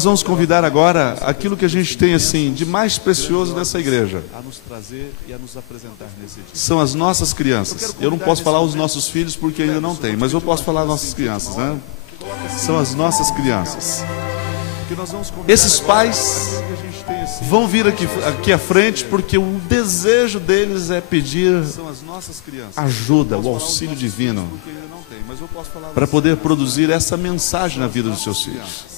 Nós vamos convidar agora aquilo que a gente tem assim de mais precioso dessa igreja. São as nossas crianças. Eu não posso falar os nossos filhos porque ainda não tem, mas eu posso falar as nossas crianças, né? São as nossas crianças. Esses pais vão vir aqui à frente porque o desejo deles é pedir ajuda, o auxílio divino, para poder produzir essa mensagem na vida dos seus filhos.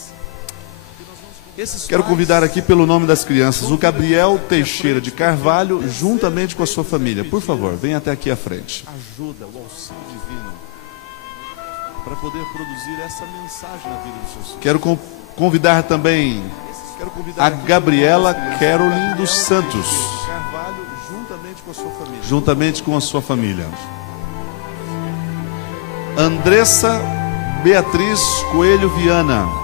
Quero convidar aqui pelo nome das crianças o Gabriel Teixeira de Carvalho, juntamente com a sua família. Por favor, venha até aqui à frente. Ajuda, o auxílio divino, para poder produzir essa mensagem na vida dos seus filhos. Quero convidar também a Gabriela Caroline dos Santos, juntamente com a sua família. Andressa Beatriz Coelho Viana,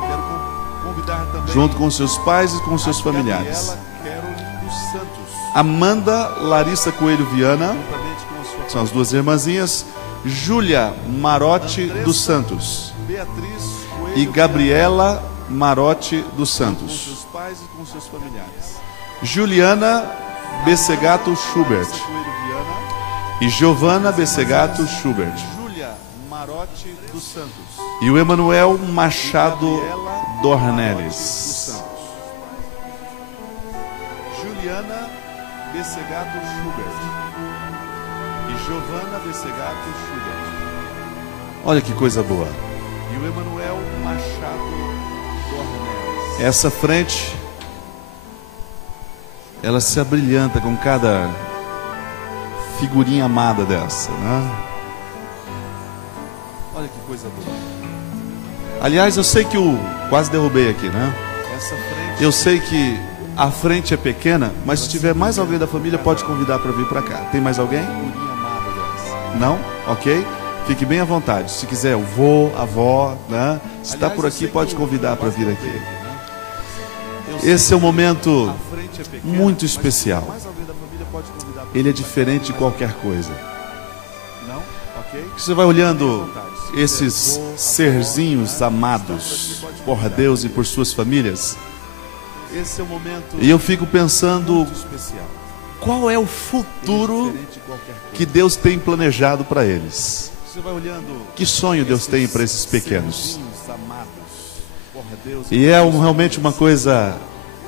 junto com seus pais e com seus familiares. Amanda Larissa Coelho Viana, são as duas irmãzinhas. Júlia Marotti dos Santos e Gabriela Marotti dos Santos. Juliana Bessegato Schubert e Giovana Bessegato Schubert. E o Emanuel Machado Dornelles. Juliana Bessegato Schubert e Giovana Bessegato Schubert. Olha que coisa boa. E o Emanuel Machado Dornelles. Essa frente, ela se abrilhanta com cada figurinha amada dessa, né? Olha que coisa boa. Aliás, eu sei que quase derrubei aqui, né? Eu sei que a frente é pequena, mas se tiver mais alguém da família, pode convidar para vir para cá. Tem mais alguém? Não? Ok? Fique bem à vontade. Se quiser, o vô, a avó, né? Se está por aqui, pode convidar para vir aqui. Esse é um momento muito especial. Ele é diferente de qualquer coisa. Você vai olhando esses serzinhos amados por Deus e por suas famílias, e eu fico pensando, qual é o futuro que Deus tem planejado para eles? Que sonho Deus tem para esses pequenos? E é realmente uma coisa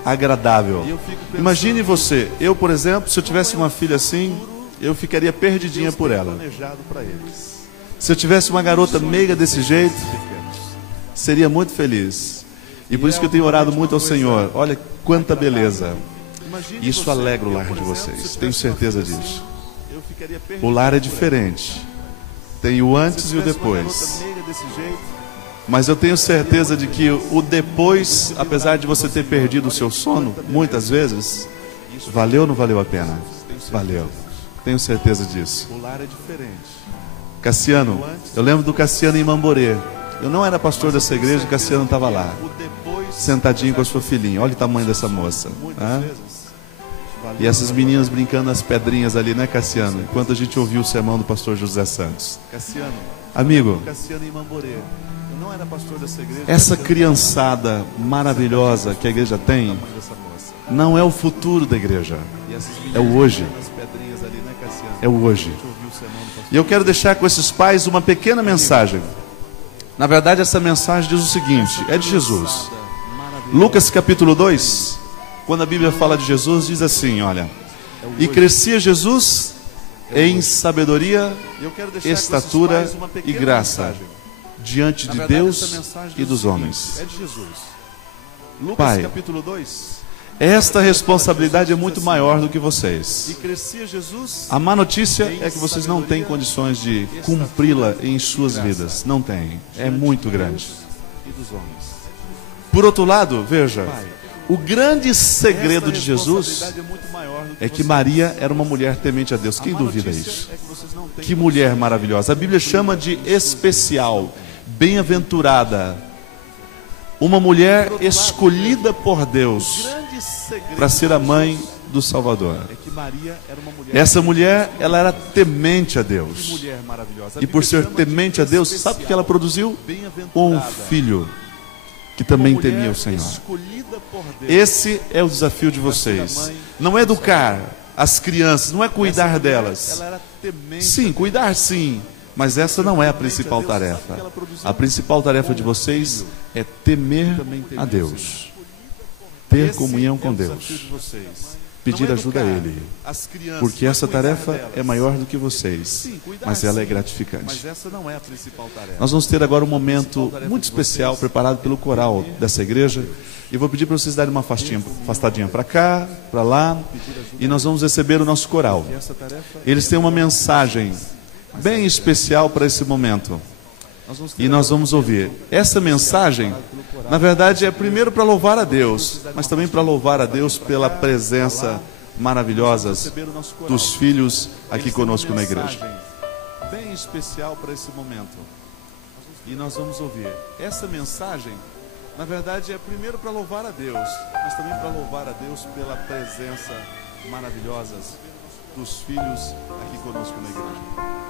agradável. Imagine você, eu, por exemplo, se eu tivesse uma filha assim, eu ficaria perdidinha por ela. Se eu tivesse uma garota meiga desse jeito, seria muito feliz. E por isso que eu tenho orado muito ao Senhor. Olha quanta beleza. Isso alegra o lar de vocês, tenho certeza disso. O lar é diferente. Tem o antes e o depois. Mas eu tenho certeza de que o depois, apesar de você ter perdido o seu sono, muitas vezes, valeu ou não valeu a pena? Valeu. Tenho certeza disso. Cassiano, eu lembro do Cassiano em Mamborê. Eu não era pastor dessa igreja, o Cassiano estava lá, sentadinho com a sua filhinha. Olha o tamanho dessa moça. E essas meninas brincando nas pedrinhas ali, né, Cassiano? Enquanto a gente ouviu o sermão do pastor José Santos. Amigo, essa criançada maravilhosa que a igreja tem, não é o futuro da igreja, é o hoje. É o hoje. E eu quero deixar com esses pais uma pequena mensagem. Na verdade, essa mensagem diz o seguinte, é de Jesus. Lucas capítulo 2, quando a Bíblia fala de Jesus, diz assim, olha: e crescia Jesus em sabedoria, estatura e graça diante de Deus e dos homens. Pai, esta responsabilidade é muito maior do que vocês. A má notícia é que vocês não têm condições de cumpri-la em suas vidas. Não têm. É muito grande. Por outro lado, veja, o grande segredo de Jesus é que Maria era uma mulher temente a Deus. Quem duvida isso? Que mulher maravilhosa. A Bíblia chama de especial, bem-aventurada. Uma mulher escolhida por Deus para ser a mãe do Salvador. Essa mulher, ela era temente a Deus. E por ser temente a Deus, sabe o que ela produziu? Um filho que também temia o Senhor. Esse é o desafio de vocês. Não é educar as crianças, não é cuidar delas. Sim, cuidar sim, mas essa não é a principal tarefa. A principal tarefa de vocês é temer a Deus, ter comunhão com Deus, pedir ajuda a Ele, porque essa tarefa é maior do que vocês, mas ela é gratificante. Nós vamos ter agora um momento muito especial preparado pelo coral dessa igreja, e vou pedir para vocês darem uma afastadinha para cá, para lá, e nós vamos receber o nosso coral. Eles têm uma mensagem bem especial para esse momento, e nós vamos ouvir. Essa mensagem, na verdade, é primeiro para louvar a Deus, mas também para louvar a Deus pela presença maravilhosa dos filhos aqui conosco na igreja. Bem especial para esse momento, e nós vamos ouvir. Essa mensagem, na verdade, é primeiro para louvar a Deus, mas também para louvar a Deus pela presença maravilhosa dos filhos aqui conosco na igreja.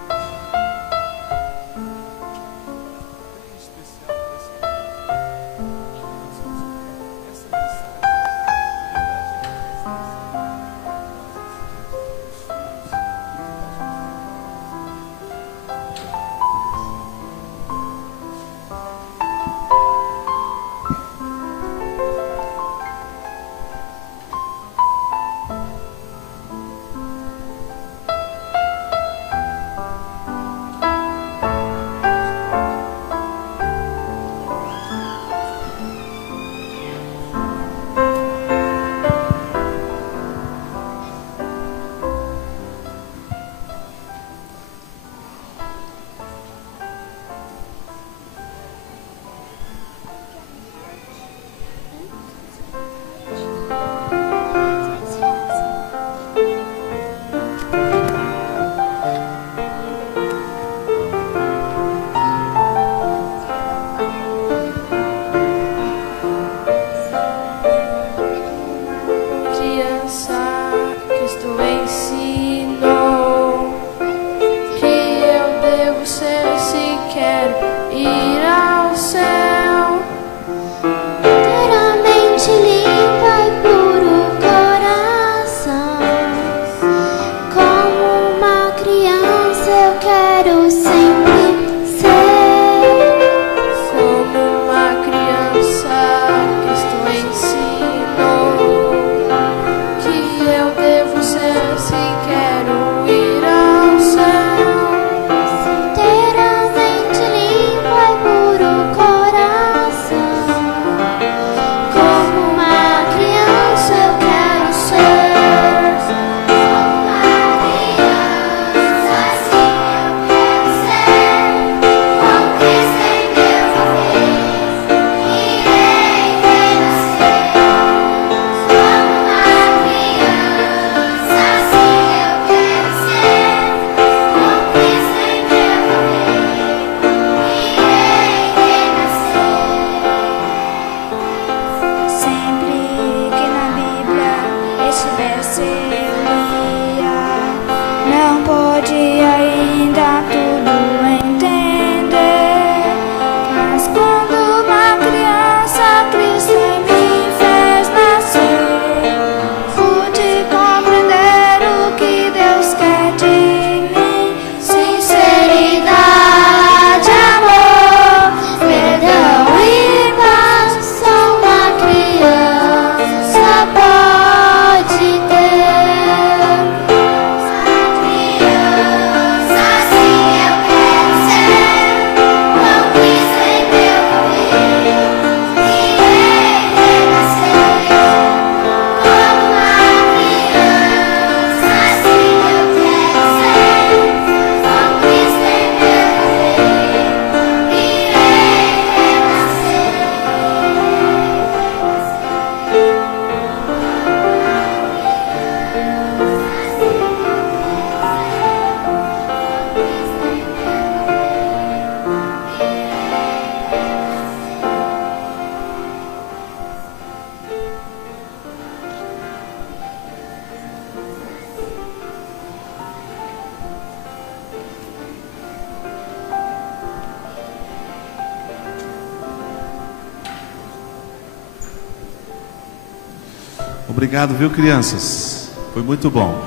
Obrigado, viu, crianças? Foi muito bom.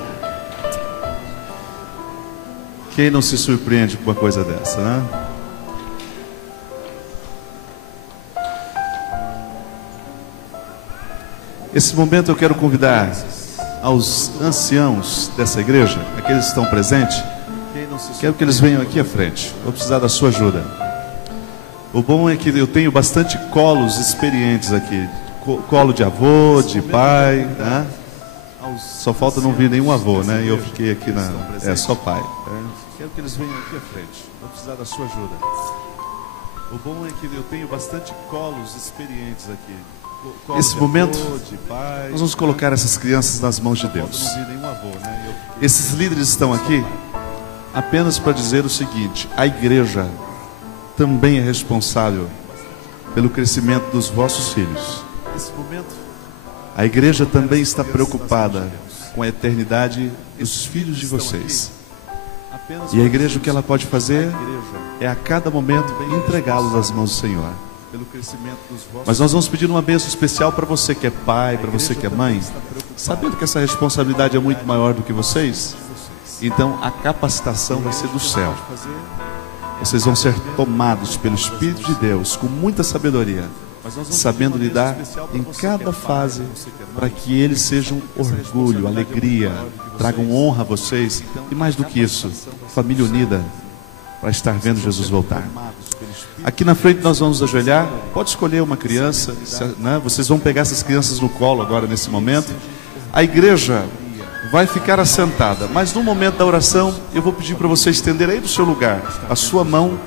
Quem não se surpreende com uma coisa dessa, né? Esse momento eu quero convidar aos anciãos dessa igreja, aqueles que estão presentes, quero que eles venham aqui à frente. Vou precisar da sua ajuda. O bom é que eu tenho bastante colos experientes aqui. Colo de avô, de pai, né? Só falta não vir nenhum avô, né? E eu fiquei aqui na... só pai. Quero que eles venham aqui à frente. Vou precisar da sua ajuda. O bom é que eu tenho bastante colos experientes aqui. Nesse momento, nós vamos colocar essas crianças nas mãos de Deus. Esses líderes estão aqui apenas para dizer o seguinte: a igreja também é responsável pelo crescimento dos vossos filhos. A igreja também está preocupada com a eternidade dos filhos de vocês. E a igreja, o que ela pode fazer é a cada momento entregá-los nas mãos do Senhor. Mas nós vamos pedir uma bênção especial para você que é pai, para você que é mãe, sabendo que essa responsabilidade é muito maior do que vocês. Então a capacitação vai ser do céu. Vocês vão ser tomados pelo Espírito de Deus com muita sabedoria, sabendo lidar em cada fase, para que eles sejam orgulho, alegria, tragam honra a vocês, e mais do que isso, família unida, para estar vendo Jesus voltar. Aqui na frente nós vamos ajoelhar. Pode escolher uma criança, né? Vocês vão pegar essas crianças no colo agora nesse momento. A igreja vai ficar assentada, mas no momento da oração eu vou pedir para você estender aí do seu lugar a sua mão,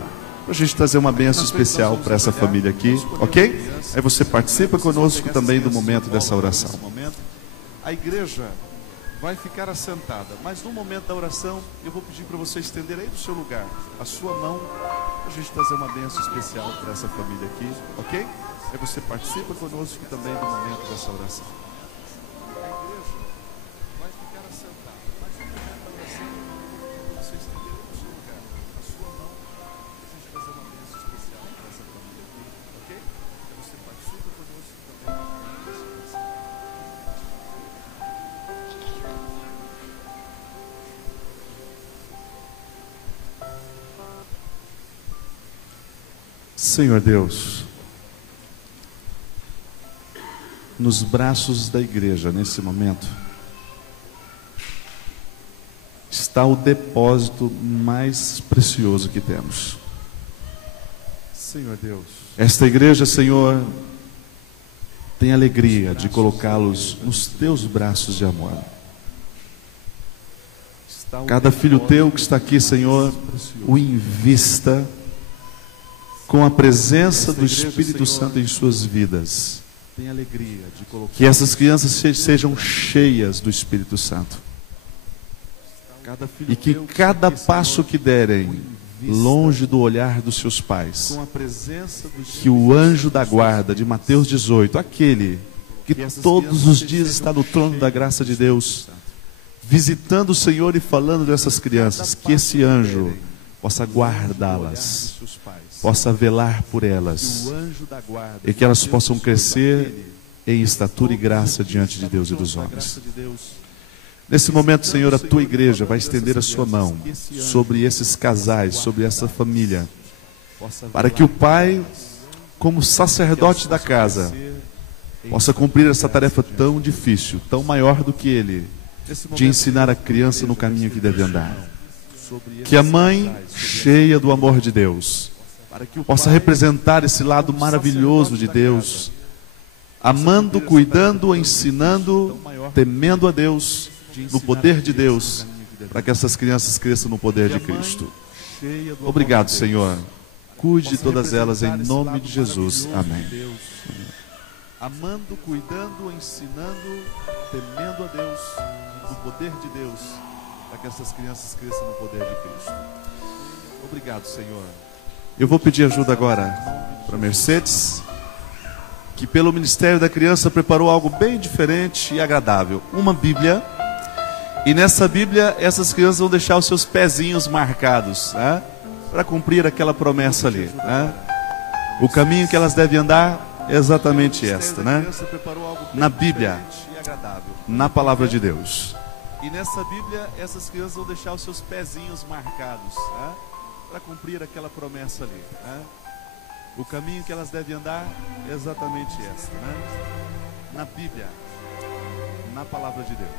para a gente trazer uma bênção especial para essa família aqui, ok? Aí você participa conosco também do momento dessa oração. A igreja vai ficar assentada, mas no momento da oração eu vou pedir para você estender aí do seu lugar a sua mão, para a gente trazer uma bênção especial para essa família aqui, ok? Aí você participa conosco também do momento dessa oração. Senhor Deus, nos braços da igreja, nesse momento, está o depósito mais precioso que temos. Senhor Deus, esta igreja, Senhor, tem alegria de colocá-los nos teus braços de amor. Cada filho teu que está aqui, Senhor, o invista com a presença do Espírito Santo em suas vidas. Que essas crianças sejam cheias do Espírito Santo. E que cada passo que derem, longe do olhar dos seus pais, que o anjo da guarda de Mateus 18, aquele que todos os dias está no trono da graça de Deus, visitando o Senhor e falando dessas crianças, que esse anjo possa guardá-las, possa velar por elas, e que elas possam crescer em estatura e graça diante de Deus e dos homens. Nesse momento, Senhor, a tua igreja vai estender a sua mão sobre esses casais, sobre essa família, para que o pai, como sacerdote da casa, possa cumprir essa tarefa tão difícil, tão maior do que ele, de ensinar a criança no caminho que deve andar. Que a mãe, cheia do amor de Deus, possa representar esse lado maravilhoso de Deus, amando, cuidando, ensinando, temendo a Deus, no poder de Deus, para que essas crianças cresçam no poder de Cristo. Obrigado, Senhor. Cuide de todas elas em nome de Jesus. Amém. Amando, cuidando, ensinando, temendo a Deus, no poder de Deus, para que essas crianças cresçam no poder de Cristo. Obrigado, Senhor. Eu vou pedir ajuda agora para Mercedes, que pelo Ministério da Criança preparou algo bem diferente e agradável. Uma Bíblia. E nessa Bíblia, essas crianças vão deixar os seus pezinhos marcados, né? Para cumprir aquela promessa ali, né? O caminho que elas devem andar, exatamente esta, né? Na Bíblia, na Palavra de Deus. E nessa Bíblia, essas crianças vão deixar os seus pezinhos marcados, né? Para cumprir aquela promessa ali, né? O caminho que elas devem andar é exatamente esta, né? Na Bíblia, na Palavra de Deus.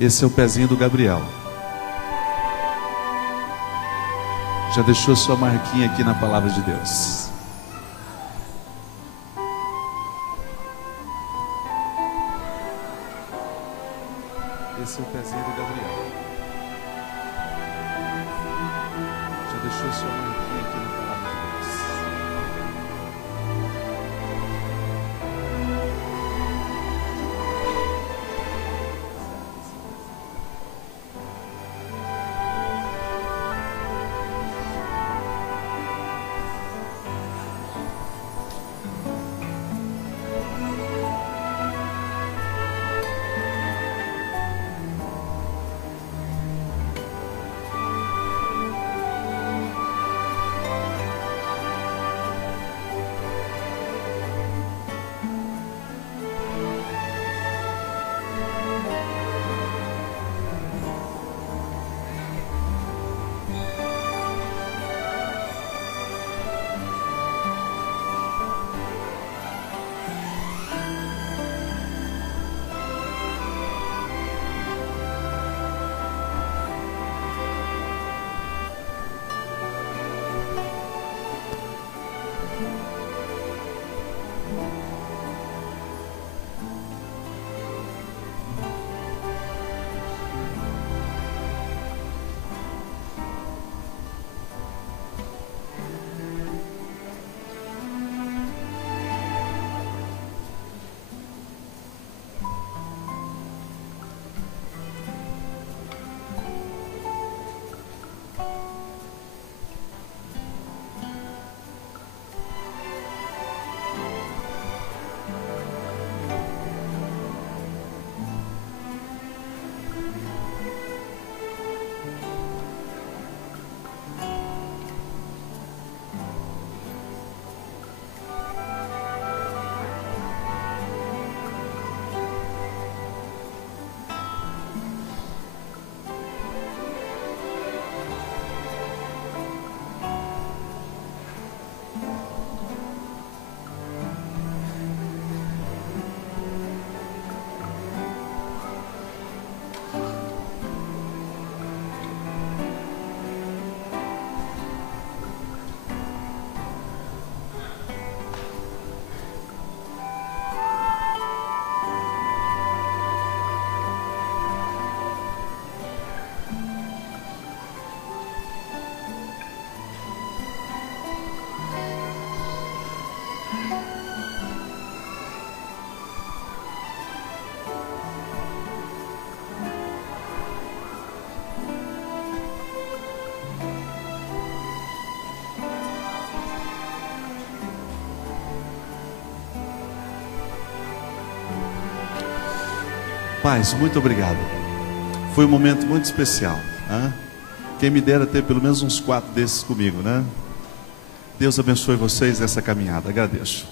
Esse é o pezinho do Gabriel. Já deixou sua marquinha aqui na Palavra de Deus. Esse é o pezinho do Gabriel. Já deixou sua marquinha aqui na Palavra de Deus. Pais, muito obrigado. Foi um momento muito especial, né? Quem me dera ter pelo menos uns 4 desses comigo, né? Deus abençoe vocês nessa caminhada. Agradeço.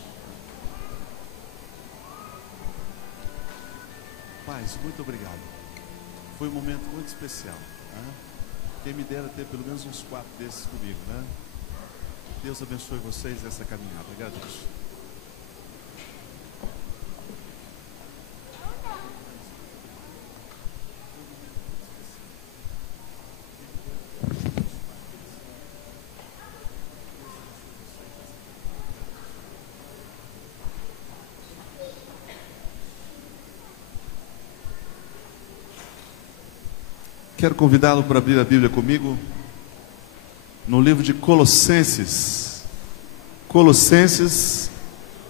Pais, muito obrigado. Foi um momento muito especial, né? Quem me dera ter pelo menos uns 4 desses comigo, né? Deus abençoe vocês nessa caminhada. Agradeço. Quero convidá-lo para abrir a Bíblia comigo no livro de Colossenses. Colossenses,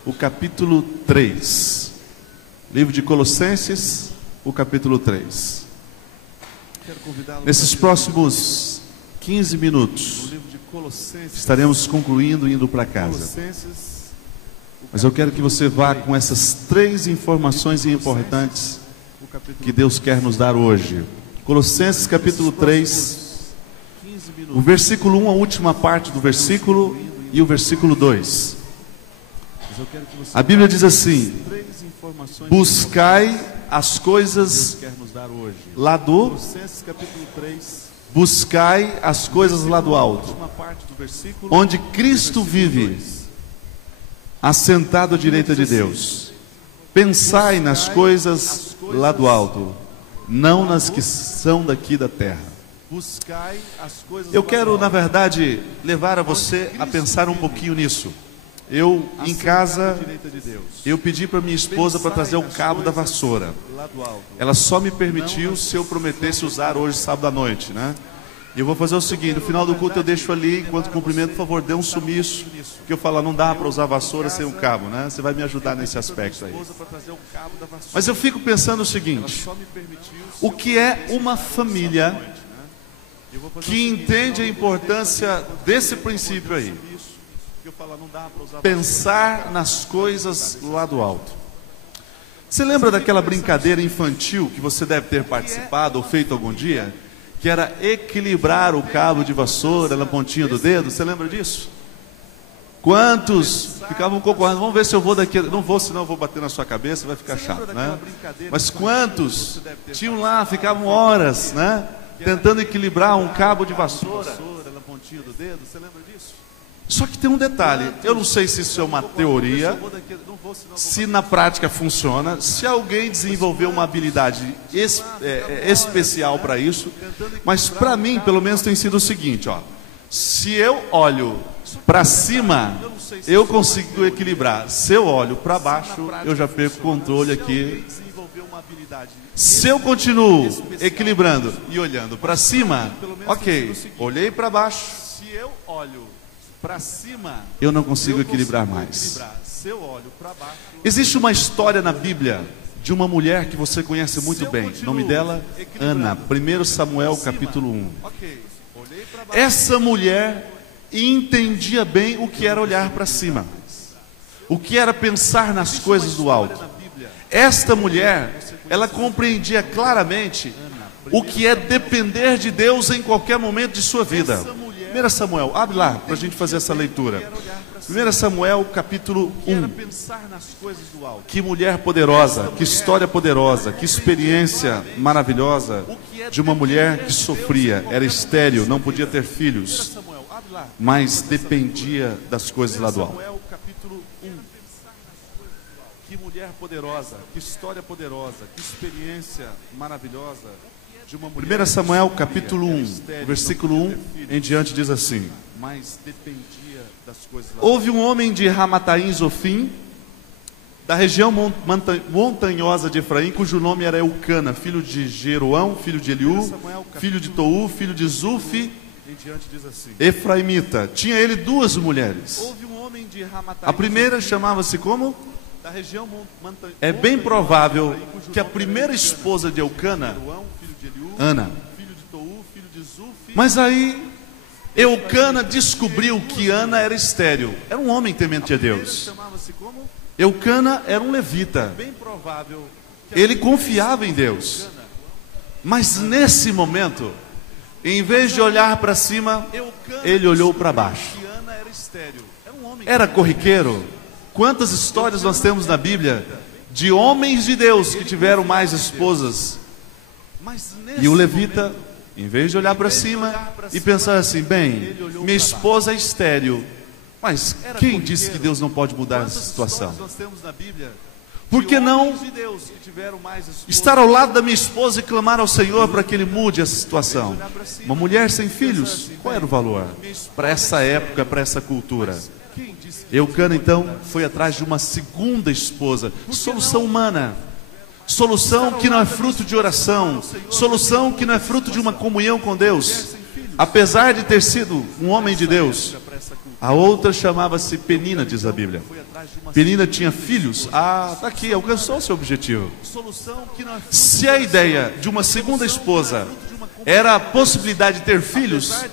o capítulo 3. Livro de Colossenses, o capítulo 3. Nesses próximos 15 minutos, estaremos concluindo e indo para casa. Mas eu quero que você vá com essas 3 informações importantes que Deus quer nos dar hoje. Colossenses capítulo 3, o versículo 1, a última parte do versículo, e o versículo 2. A Bíblia diz assim: buscai as coisas lá do... Buscai as coisas lá do alto, onde Cristo vive, assentado à direita de Deus. Pensai nas coisas lá do alto, não nas que são daqui da terra. Eu quero, na verdade, levar a você a pensar um pouquinho nisso. Eu, em casa, eu pedi para minha esposa para trazer o cabo da vassoura. Ela só me permitiu se eu prometesse usar hoje, sábado à noite, né? E eu vou fazer o seguinte: no final do culto eu deixo ali, enquanto cumprimento, por favor, dê um sumiço, que eu falo, não dá para usar vassoura sem um cabo, né? Você vai me ajudar nesse aspecto aí. Mas eu fico pensando o seguinte: o que é uma família que entende a importância desse princípio aí? Pensar nas coisas lá do alto. Você lembra daquela brincadeira infantil que você deve ter participado ou feito algum dia? Que era equilibrar o cabo de vassoura na pontinha do dedo? Você lembra disso? Quantos ficavam concorrendo? Vamos ver se eu vou daqui. Não vou, senão eu vou bater na sua cabeça, vai ficar chato, né? Mas quantos tinham lá, ficavam horas, né? Tentando equilibrar um cabo de vassoura na pontinha do dedo? Você lembra disso? Só que tem um detalhe, eu não sei se isso é uma teoria, se na prática funciona, se alguém desenvolveu uma habilidade especial para isso, mas para mim, pelo menos, tem sido o seguinte, ó: se eu olho para cima, eu consigo equilibrar; se eu olho para baixo, eu já perco o controle aqui. Se eu continuo equilibrando e olhando para cima, ok, olhei para baixo, se eu olho para cima, eu não consigo equilibrar mais. Existe uma história na Bíblia de uma mulher que você conhece muito bem. O nome dela, Ana. 1 Samuel capítulo 1. Essa mulher entendia bem o que era olhar para cima, o que era pensar nas coisas do alto. Esta mulher, ela compreendia claramente o que é depender de Deus em qualquer momento de sua vida. 1 Samuel, abre lá para a gente fazer essa leitura. 1 Samuel capítulo 1. Que mulher poderosa, que história poderosa, que experiência maravilhosa de uma mulher que sofria, era estéril, não podia ter filhos, mas dependia das coisas lá do alto. Que mulher poderosa, que história poderosa, que experiência maravilhosa de uma mulher. 1 Samuel capítulo 1, versículo 1 em diante diz assim: mas dependia das coisas lá. Houve um homem de Ramataim Zofim, da região montanhosa de Efraim, cujo nome era Eucana, filho de Jeroão, filho de Eliú, filho de Tou, filho de Zufi, efraimita. Tinha ele 2 mulheres. A primeira chamava-se como? É bem provável que a primeira esposa de Eucana, Ana. Mas aí Eucana descobriu que Ana era estéril. Era um homem temente a Deus. Eucana era um levita. Ele confiava em Deus. Mas nesse momento, em vez de olhar para cima, ele olhou para baixo. Era corriqueiro. Quantas histórias nós temos na Bíblia de homens de Deus que tiveram mais esposas? E o levita, em vez de olhar para cima e pensar assim: bem, minha esposa é estéril, mas quem disse que Deus não pode mudar essa situação? Por que não estar ao lado da minha esposa e clamar ao Senhor para que Ele mude essa situação? Uma mulher sem filhos, qual era o valor para essa época, para essa cultura? Eucana então foi atrás de uma segunda esposa. Solução humana. solução que não é fruto de oração, solução que não é fruto de uma comunhão com Deus. Apesar de ter sido um homem de Deus, a outra chamava-se Penina, diz a Bíblia. Penina tinha filhos. Ah, está aqui, alcançou o seu objetivo. Se a ideia de uma segunda esposa era a possibilidade de ter filhos,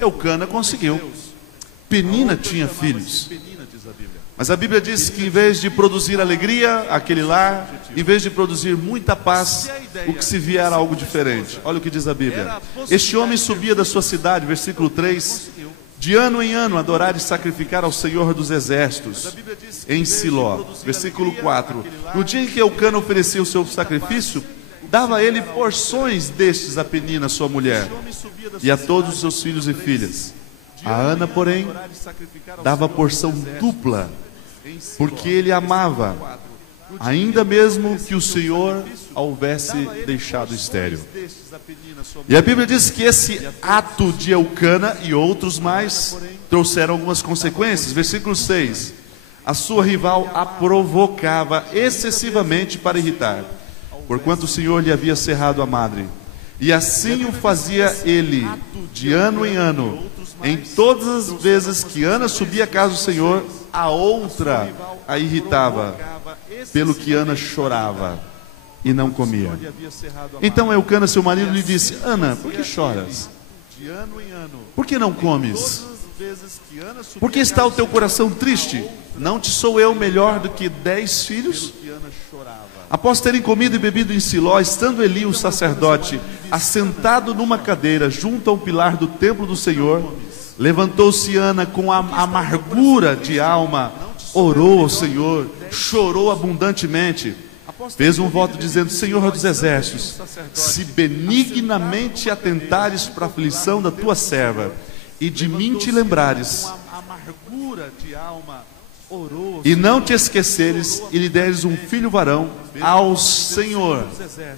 Eucana conseguiu. Penina tinha filhos. Mas a Bíblia diz que em vez de produzir alegria, aquele lar, em vez de produzir muita paz, o que se via era algo diferente. Olha o que diz a Bíblia. Este homem subia da sua cidade, versículo 3, de ano em ano adorar e sacrificar ao Senhor dos Exércitos, em Siló. Versículo 4. No dia em que Eucana oferecia o seu sacrifício, dava a ele porções destes a Penina, sua mulher, e a todos os seus filhos e filhas. A Ana, porém, dava porção dupla, porque ele amava, ainda mesmo que o Senhor a houvesse deixado estéril. E a Bíblia diz que esse ato de Eucana e outros mais trouxeram algumas consequências. Versículo 6. A sua rival a provocava excessivamente para irritar, porquanto o Senhor lhe havia cerrado a madre. E assim o fazia ele, de ano em ano. Em todas as vezes que Ana subia à casa do Senhor, a outra a irritava, pelo que Ana chorava e não comia. Então Eucana, seu marido, lhe disse: Ana, por que choras? Por que não comes? Por que está o teu coração triste? Não te sou eu melhor do que 10 filhos? Após terem comido e bebido em Siló, estando Eli, o sacerdote, assentado numa cadeira junto ao pilar do templo do Senhor, levantou-se Ana com a amargura de alma, orou ao Senhor, chorou abundantemente, fez um voto dizendo: Senhor dos Exércitos, se benignamente atentares para a aflição da tua serva, e de mim te lembrares, e não te esqueceres, e lhe deres um filho varão, ao Senhor.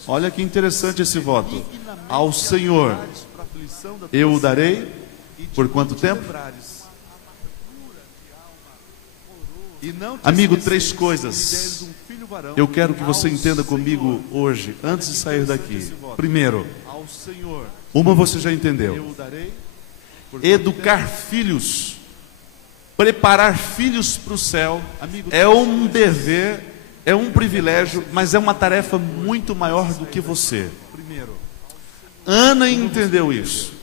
Olha que interessante esse voto. Ao Senhor eu o darei. Por quanto tempo? Amigo, 3 coisas eu quero que você entenda comigo hoje, antes de sair daqui. Primeiro, uma você já entendeu: educar filhos, preparar filhos para o céu é um dever, é um privilégio, mas é uma tarefa muito maior do que você. Ana entendeu isso.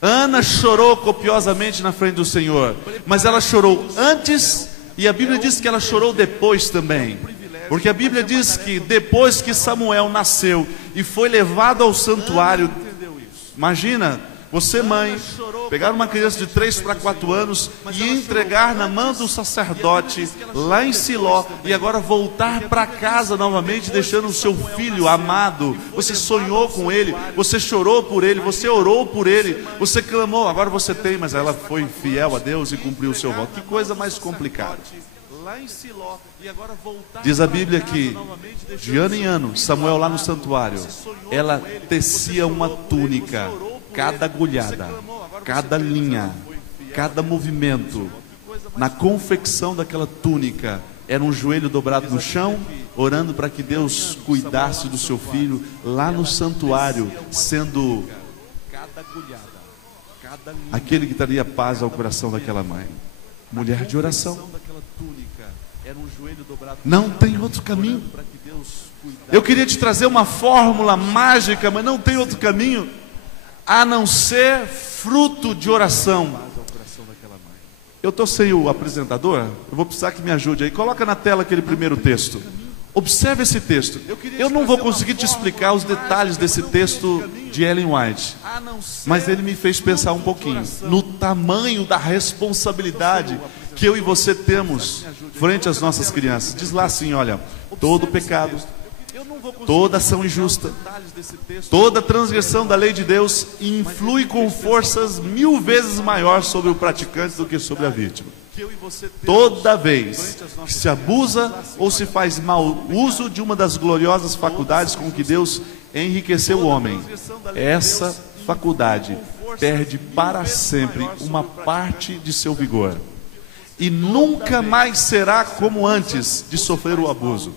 Ana chorou copiosamente na frente do Senhor, mas ela chorou antes, e a Bíblia diz que ela chorou depois também, porque a Bíblia diz que depois que Samuel nasceu e foi levado ao santuário, imagina, você mãe, pegar uma criança de 3 para 4 anos e entregar na mão do sacerdote lá em Siló, e agora voltar para casa novamente, deixando o seu filho amado. Você sonhou com ele, você chorou por ele, você orou por ele, você clamou, agora você tem, mas ela foi fiel a Deus e cumpriu o seu voto. Que coisa mais complicada. Diz a Bíblia que de ano em ano, Samuel lá no santuário, ela tecia uma túnica. Cada agulhada, cada linha, cada movimento na confecção daquela túnica era um joelho dobrado no chão, orando para que Deus cuidasse do seu filho lá no santuário, sendo aquele que traria paz ao coração daquela mãe. Mulher de oração. Não tem outro caminho. Eu queria te trazer uma fórmula mágica, mas não tem outro caminho a não ser fruto de oração. Eu estou sem o apresentador, eu vou precisar que me ajude aí. Coloca na tela aquele primeiro texto. Observe esse texto. Eu não vou conseguir te explicar os detalhes desse texto de Ellen White, mas ele me fez pensar um pouquinho no tamanho da responsabilidade que eu e você temos frente às nossas crianças. Diz lá assim, olha: todo pecado, toda ação injusta, toda transgressão da lei de Deus influi com forças 1000 vezes maior sobre o praticante do que sobre a vítima. Toda vez que se abusa ou se faz mau uso de uma das gloriosas faculdades com que Deus enriqueceu o homem, essa faculdade perde para sempre uma parte de seu vigor e nunca mais será como antes de sofrer o abuso.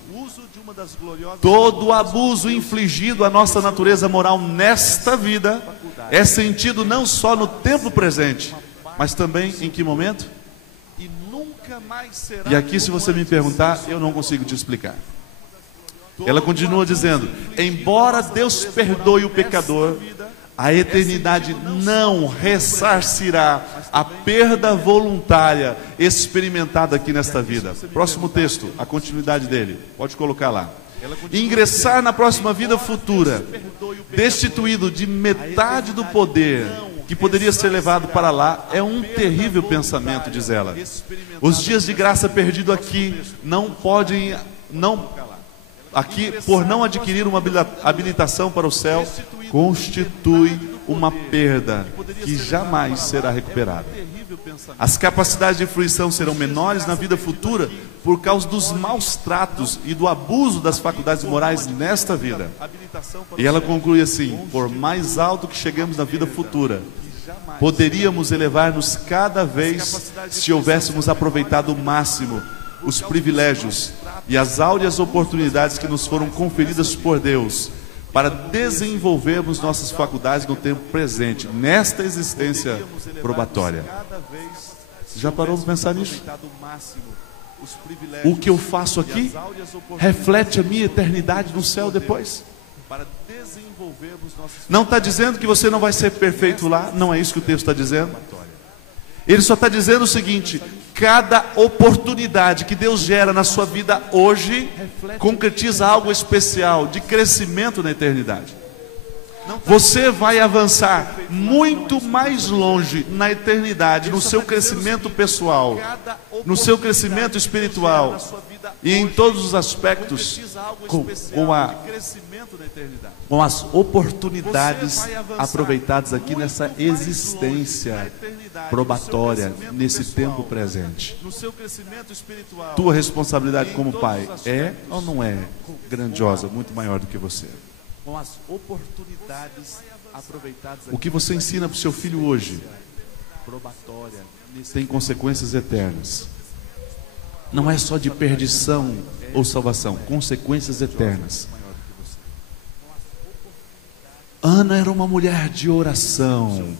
Todo abuso infligido à nossa natureza moral nesta vida é sentido não só no tempo presente, mas também em que momento? E aqui, se você me perguntar, eu não consigo te explicar. Ela continua dizendo: embora Deus perdoe o pecador, a eternidade não ressarcirá a perda voluntária experimentada aqui nesta vida. Próximo texto, a continuidade dele, pode colocar lá. Ingressar na próxima vida futura, destituído de metade do poder que poderia ser levado para lá, é um terrível pensamento, diz ela. Os dias de graça perdido aqui aqui, por não adquirir uma habilitação para o céu, constitui uma perda que jamais será recuperada. As capacidades de fruição serão menores na vida futura por causa dos maus tratos e do abuso das faculdades morais nesta vida. E ela conclui assim: por mais alto que cheguemos na vida futura, poderíamos elevar-nos cada vez se houvéssemos aproveitado o máximo os privilégios e as áureas oportunidades que nos foram conferidas por Deus para desenvolvermos nossas faculdades no tempo presente, nesta existência probatória. Já parou de pensar nisso? O que eu faço aqui reflete a minha eternidade no céu depois. Não está dizendo que você não vai ser perfeito lá, não é isso que o texto está dizendo. Ele só está dizendo o seguinte: cada oportunidade que Deus gera na sua vida hoje concretiza algo especial de crescimento na eternidade. Você vai avançar muito mais longe na eternidade, no seu crescimento pessoal, no seu crescimento espiritual e em todos os aspectos, com as oportunidades aproveitadas aqui nessa existência probatória, nesse tempo presente. Tua responsabilidade como pai é ou não é grandiosa, muito maior do que você? Com as oportunidades aproveitadas. O que você ensina para o seu filho hoje tem consequências eternas. Não é só de perdição ou salvação, consequências eternas. Ana era uma mulher de oração.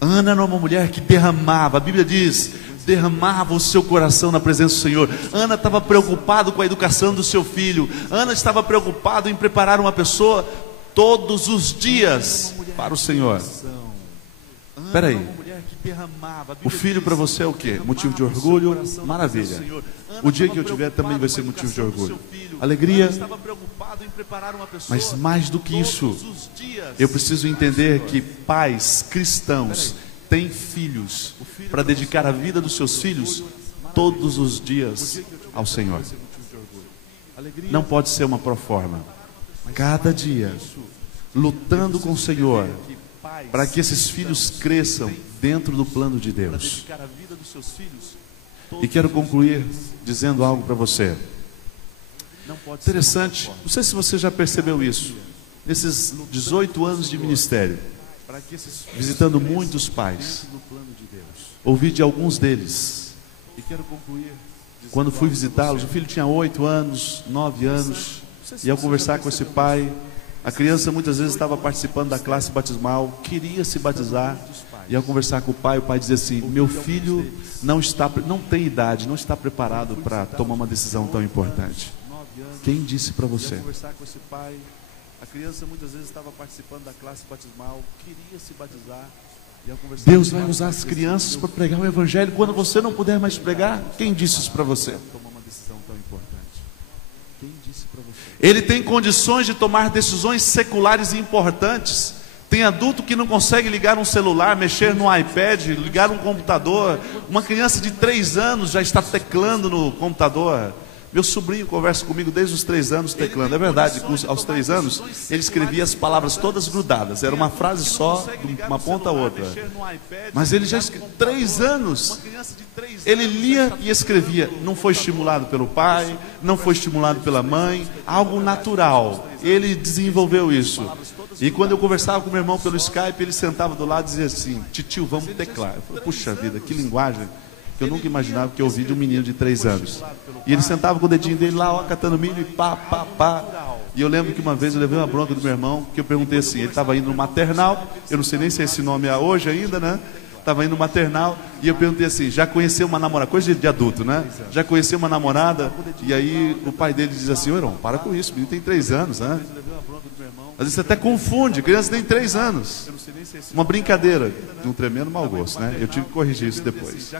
Ana era uma mulher que derramava, a Bíblia diz, derramava o seu coração na presença do Senhor. Ana estava preocupada com a educação do seu filho. Ana estava preocupada em preparar uma pessoa todos os dias para o Senhor. Espera aí, o filho para você é o quê? Motivo de orgulho? Maravilha. O dia que eu tiver também vai ser motivo de orgulho, alegria. Mas mais do que isso, eu preciso entender que pais cristãos têm filhos para dedicar a vida dos seus filhos todos os dias ao Senhor. Não pode ser uma proforma. Cada dia lutando com o Senhor para que esses filhos cresçam dentro do plano de Deus. E quero concluir dizendo algo para você. Interessante, não sei se você já percebeu isso. Nesses 18 anos de ministério, visitando muitos pais, ouvi de alguns deles. Quando fui visitá-los, o filho tinha 8 anos, 9 anos, e ao conversar com esse pai, a criança muitas vezes estava participando da classe batismal, queria se batizar, e ao conversar com o pai dizia assim: meu filho não tem idade, não está preparado para tomar uma decisão tão importante. Quem disse para você? A criança muitas vezes estava participando da classe batismal, queria se batizar. Deus vai usar as crianças para pregar o Evangelho quando você não puder mais pregar? Quem disse isso para você? Ele tem condições de tomar decisões seculares e importantes. Tem adulto que não consegue ligar um celular, mexer no iPad, ligar um computador. Uma criança de 3 anos já está teclando no computador. Meu sobrinho conversa comigo desde os 3 anos teclando. É verdade, aos 3 anos ele escrevia as palavras todas grudadas. Era uma frase só, de uma ponta a outra. Mas ele já 3 anos. Ele lia e escrevia. Não foi estimulado pelo pai, não foi estimulado pela mãe. Algo natural. Ele desenvolveu isso. E quando eu conversava com meu irmão pelo Skype, ele sentava do lado e dizia assim: titio, vamos teclar. Eu falei: puxa vida, que linguagem. que eu nunca imaginava que eu ouvi de um menino de 3 anos. E ele sentava com o dedinho dele lá, ó, catando milho e pá, pá, pá. E eu lembro que uma vez eu levei uma bronca do meu irmão, que eu perguntei assim, ele estava indo no maternal, eu não sei nem se esse nome é hoje ainda, né? Estava indo no maternal, e eu perguntei assim, já conheceu uma namorada, coisa de adulto, né? Já conheceu uma namorada? E aí o pai dele diz assim, ô irmão, para com isso, o menino tem 3 anos, né? Às vezes você até confunde, criança tem 3 anos. Uma brincadeira, de um tremendo mau gosto, né? Eu tive que corrigir isso depois.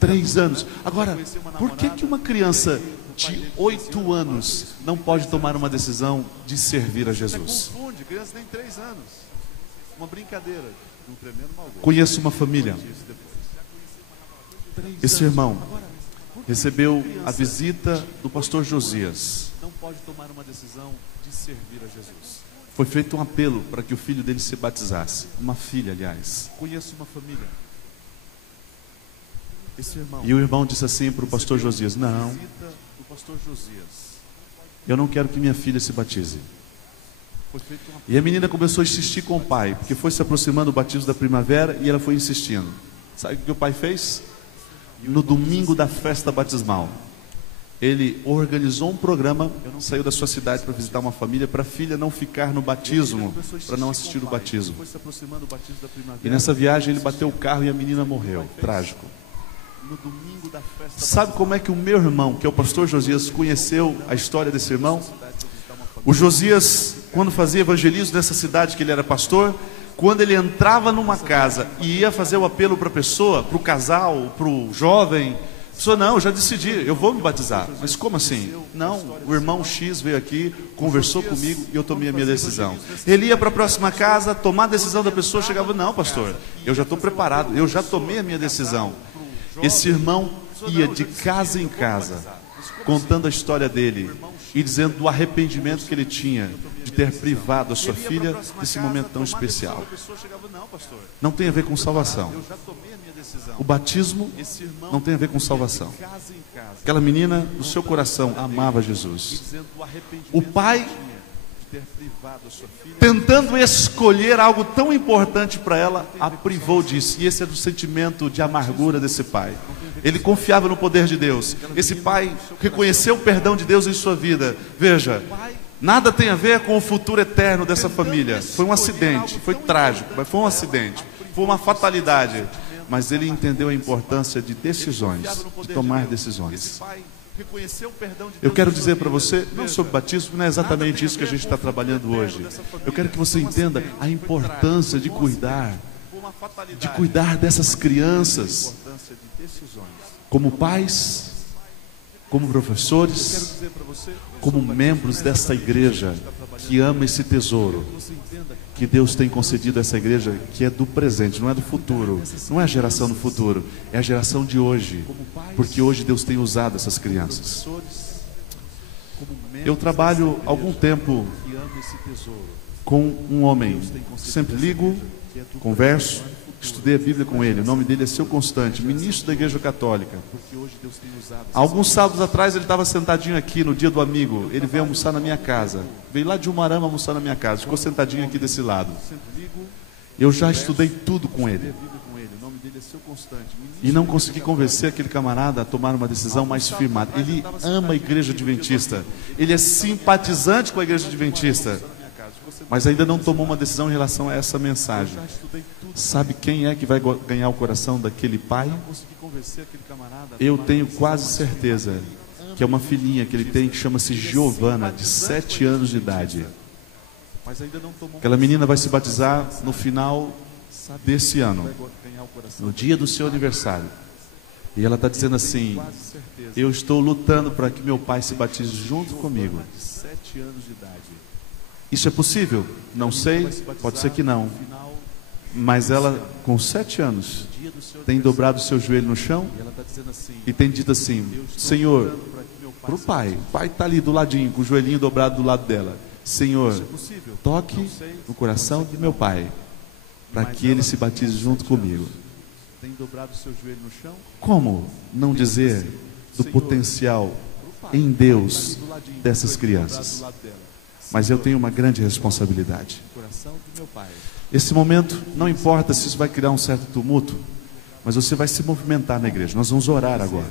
3 anos. Agora, por que uma criança de 8 anos não pode tomar uma decisão de servir a Jesus? Confunde, criança tem 3 anos. Uma brincadeira, de um tremendo mau gosto. Conheço uma família. Esse irmão recebeu a visita do pastor Josias. Não pode tomar uma decisão de servir a Jesus. Foi feito um apelo para que o filho dele se batizasse. Uma filha, aliás. Conheço uma família. E o irmão disse assim para o pastor Josias, não, eu não quero que minha filha se batize. E a menina começou a insistir com o pai, porque foi se aproximando do batismo da primavera e ela foi insistindo. Sabe o que o pai fez? No domingo da festa batismal, ele organizou um programa, saiu da sua cidade para visitar uma família, para a filha não ficar no batismo, para não assistir o batismo. E nessa viagem ele bateu o carro e a menina morreu. Trágico. Sabe como é que o meu irmão, que é o pastor Josias, conheceu a história desse irmão? O Josias, quando fazia evangelismo nessa cidade que ele era pastor, quando ele entrava numa casa e ia fazer o apelo para a pessoa, para o casal, para o jovem, a pessoa, não, eu já decidi, eu vou me batizar. Mas como assim? Não, o irmão X veio aqui, conversou comigo e eu tomei a minha decisão. Ele ia para a próxima casa, tomar a decisão da pessoa, chegava, não, pastor, eu já estou preparado, eu já tomei a minha decisão. Esse irmão ia de casa em casa, contando a história dele e dizendo do arrependimento que ele tinha de ter privado a sua filha desse momento tão especial. Não tem a ver com salvação. O batismo não tem a ver com salvação. Aquela menina, no seu coração, amava Jesus. O pai, tentando escolher algo tão importante para ela, a privou disso. E esse é o sentimento de amargura desse pai. Ele confiava no poder de Deus. Esse pai reconheceu o perdão de Deus em sua vida. Veja, nada tem a ver com o futuro eterno dessa família. Foi um acidente, foi trágico, mas foi um acidente, foi uma fatalidade. Mas ele entendeu a importância de decisões, de tomar decisões. Eu quero dizer para você, não sobre batismo, não é exatamente isso que a gente está trabalhando hoje. Eu quero que você entenda a importância de cuidar dessas crianças, como pais, como professores, como membros dessa igreja que ama esse tesouro que Deus tem concedido a essa igreja, que é do presente, não é do futuro, não é a geração do futuro, é a geração de hoje, porque hoje Deus tem usado essas crianças. Eu trabalho há algum tempo com um homem, sempre ligo, converso, estudei a Bíblia com ele, o nome dele é Seu Constante, ministro da Igreja Católica. Alguns sábados atrás ele estava sentadinho aqui no dia do amigo, ele veio almoçar na minha casa, veio lá de Umarama almoçar na minha casa, ficou sentadinho aqui desse lado. Eu já estudei tudo com ele e não consegui convencer aquele camarada a tomar uma decisão mais firmada. Ele ama a Igreja Adventista, ele é simpatizante com a Igreja Adventista, mas ainda não tomou uma decisão em relação a essa mensagem. Sabe quem é que vai ganhar o coração daquele pai? Eu tenho quase certeza que é uma filhinha que ele tem, que chama-se Giovana, de 7 anos de idade. Aquela menina vai se batizar no final desse ano, no dia do seu aniversário. E ela está dizendo assim, eu estou lutando para que meu pai se batize junto comigo. Isso é possível? Não sei, pode ser que não. Mas ela, com 7 anos, tem dobrado o seu joelho no chão e tem dito assim, Senhor, para o pai está ali do ladinho, com o joelhinho dobrado do lado dela, Senhor, toque no coração do meu pai, para que ele se batize junto comigo. Como não dizer do potencial em Deus dessas crianças? Mas eu tenho uma grande responsabilidade. Esse momento, não importa se isso vai criar um certo tumulto, mas você vai se movimentar na igreja. Nós vamos orar agora.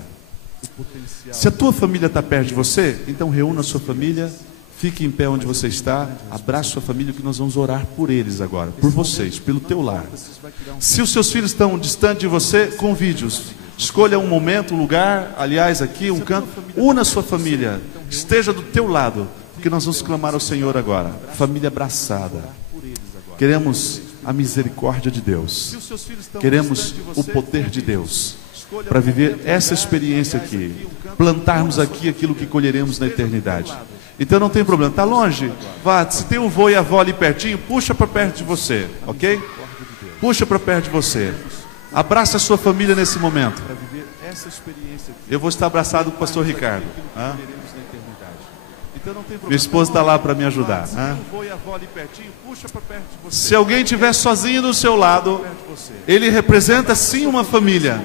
Se a tua família está perto de você, então reúna a sua família, fique em pé onde você está, abrace sua família, que nós vamos orar por eles agora, por vocês, pelo teu lar. Se os seus filhos estão distantes de você, convide-os. Escolha um momento, um lugar, aliás, aqui, um canto, una a sua família, esteja do teu lado, porque nós vamos clamar ao Senhor agora. Família abraçada. Queremos a misericórdia de Deus. Queremos o poder de Deus para viver essa experiência aqui, plantarmos aqui aquilo que colheremos na eternidade. Então não tem problema, está longe? Vá, se tem o vô e a avó ali pertinho, puxa para perto de você, ok? Puxa para perto de você. Abraça a sua família nesse momento. Eu vou estar abraçado com o pastor Ricardo. Minha esposa está lá para me ajudar. Se alguém estiver sozinho do seu lado, ele representa sim uma família,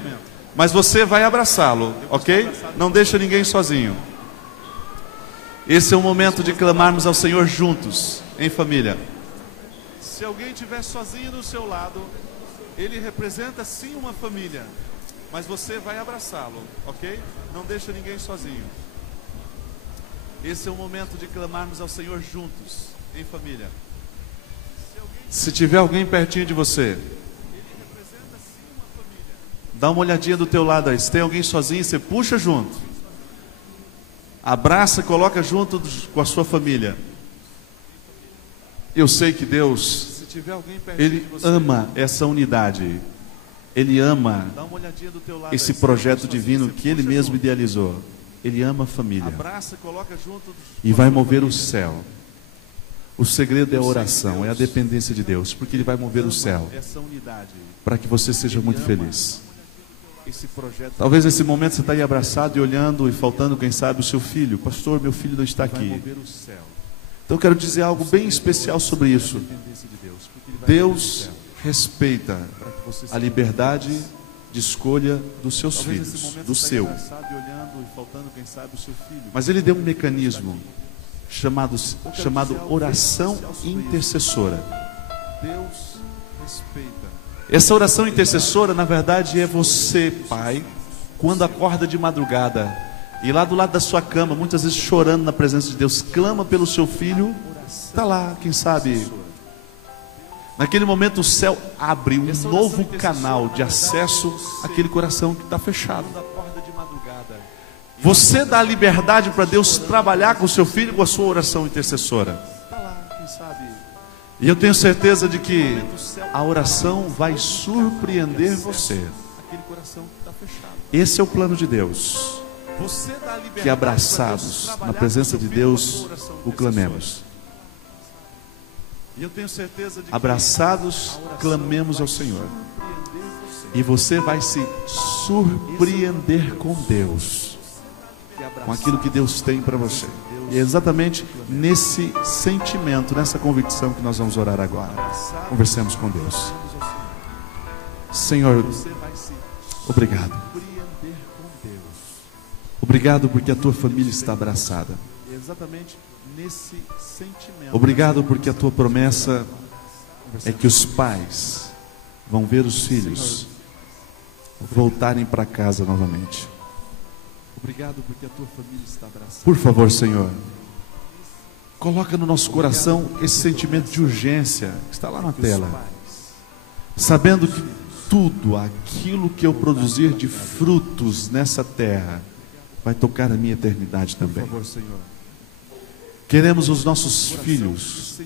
mas você vai abraçá-lo, ok? Não deixa ninguém sozinho. Esse é o momento de clamarmos ao Senhor juntos, em família. Se alguém estiver sozinho do seu lado, ele representa sim uma família, mas você vai abraçá-lo, ok? Não deixa ninguém sozinho. Esse é o momento de clamarmos ao Senhor juntos, em família. Se tiver alguém pertinho de você, dá uma olhadinha do teu lado aí. Se tem alguém sozinho, você puxa junto. Abraça, coloca junto com a sua família. Eu sei que Deus, Ele ama essa unidade. Ele ama esse projeto divino que Ele mesmo idealizou. Ele ama a família e vai mover o céu. O segredo é a oração, é a dependência de Deus, porque Ele vai mover o céu para que você seja muito feliz. Talvez nesse momento você está aí abraçado e olhando e faltando, quem sabe, o seu filho. Pastor, meu filho não está aqui. Então eu quero dizer algo bem especial sobre isso. Deus respeita a liberdade de escolha dos seus filhos, do seu. Mas Ele deu um mecanismo chamado oração intercessora. Deus respeita. Essa oração intercessora, na verdade, é você, pai, quando acorda de madrugada e lá do lado da sua cama, muitas vezes chorando na presença de Deus, clama pelo seu filho, está lá, quem sabe. Naquele momento o céu abre um novo canal de acesso àquele coração que está fechado. Você dá liberdade para Deus trabalhar com o seu filho com a sua oração intercessora. E eu tenho certeza de que a oração vai surpreender você. Esse é o plano de Deus. Que abraçados na presença de Deus o clamemos. Abraçados, clamemos ao Senhor. E você vai se surpreender com Deus, com aquilo que Deus tem para você. E é exatamente nesse sentimento, nessa convicção que nós vamos orar agora. Conversemos com Deus. Senhor, obrigado. Obrigado porque a tua família está abraçada. Obrigado porque a tua promessa é que os pais vão ver os filhos voltarem para casa novamente. Obrigado porque a tua família está abraçada. Por favor, Senhor, coloca no nosso coração esse sentimento de urgência que está lá na tela, sabendo que tudo aquilo que eu produzir de frutos nessa terra vai tocar a minha eternidade também. Por favor, Senhor. Queremos os nossos filhos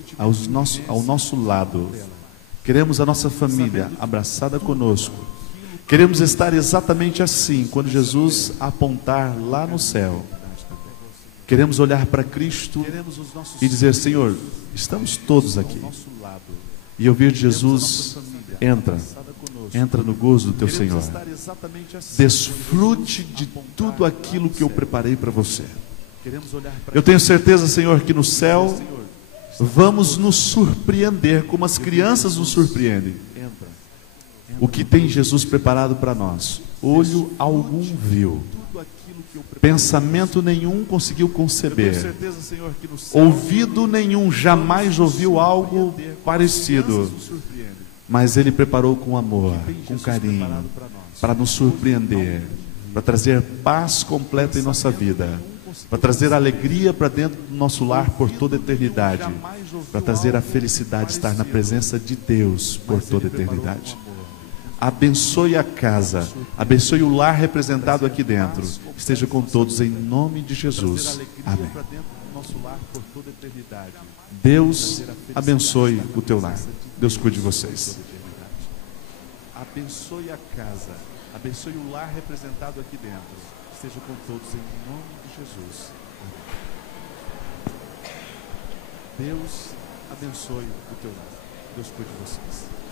ao nosso lado. Queremos a nossa família abraçada conosco. Queremos estar exatamente assim, quando Jesus apontar lá no céu. Queremos olhar para Cristo e dizer: Senhor, estamos todos aqui. E ouvir Jesus: entra no gozo do teu Senhor. Desfrute de tudo aquilo que eu preparei para você. Eu tenho certeza, Senhor, que no céu vamos nos surpreender como as crianças nos surpreendem. O que tem Jesus preparado para nós, olho algum viu, pensamento nenhum conseguiu conceber, ouvido nenhum jamais ouviu algo parecido, mas Ele preparou com amor, com carinho, para nos surpreender, para trazer paz completa em nossa vida, para trazer alegria para dentro do nosso lar por toda a eternidade, para trazer a felicidade de estar na presença de Deus por toda a eternidade. Abençoe a casa, abençoe o lar representado aqui dentro. Esteja com todos em nome de Jesus. Amém. Deus abençoe o teu lar. Deus cuide de vocês. Abençoe a casa, abençoe o lar representado aqui dentro. Esteja com todos em nome de Jesus. Amém. Deus abençoe o teu lar. Deus cuide de vocês.